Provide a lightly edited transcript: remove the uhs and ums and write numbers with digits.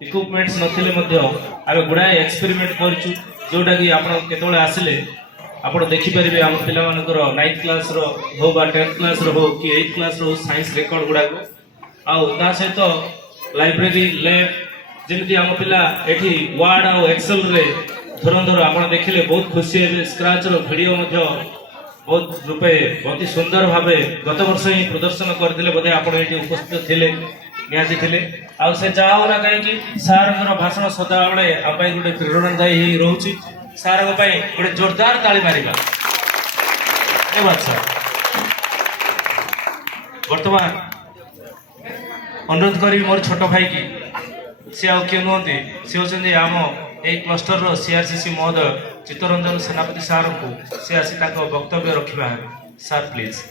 Equipments नथिले मध्य आमे गुडाए experiment करछु जोटा कि आपण केतोले आसिले आपण देखि परिबे हम पिला मानकर 9th क्लास रो हो बा 10th क्लास रो हो कि 8th क्लास रो साइंस रेकॉर्ड गुडा को आ ता सहित लाइब्रेरी लैब जेमति हम पिला एठी वर्ड आ एक्सेल रे धुरंधर आपण देखिले बहुत खुशी हेबे स्क्रैच रो वीडियो मध्य बहुत रूपे बहुत सुंदर भावे गत वर्ष ही प्रदर्शन करथिले बोधे आपण एठी उपस्थित थिले नियाजी थिले आ से जाओ ना कहीं कि सार भाषण सदा बेले आप गोटे प्रेरणादायी ही रोची सार गोटे जोरदार ताली मारिबा धन्यवाद सर। वर्तमान अनुरोध करी मोर छोट भाई की सी आउ किए नुहति सी होचंदी आम ए क्लस्टर रो सीआरसीसी महोदय चित्तरंजन सेनापति सार को सी आसी वक्तव्य रखिबा सर प्लीज।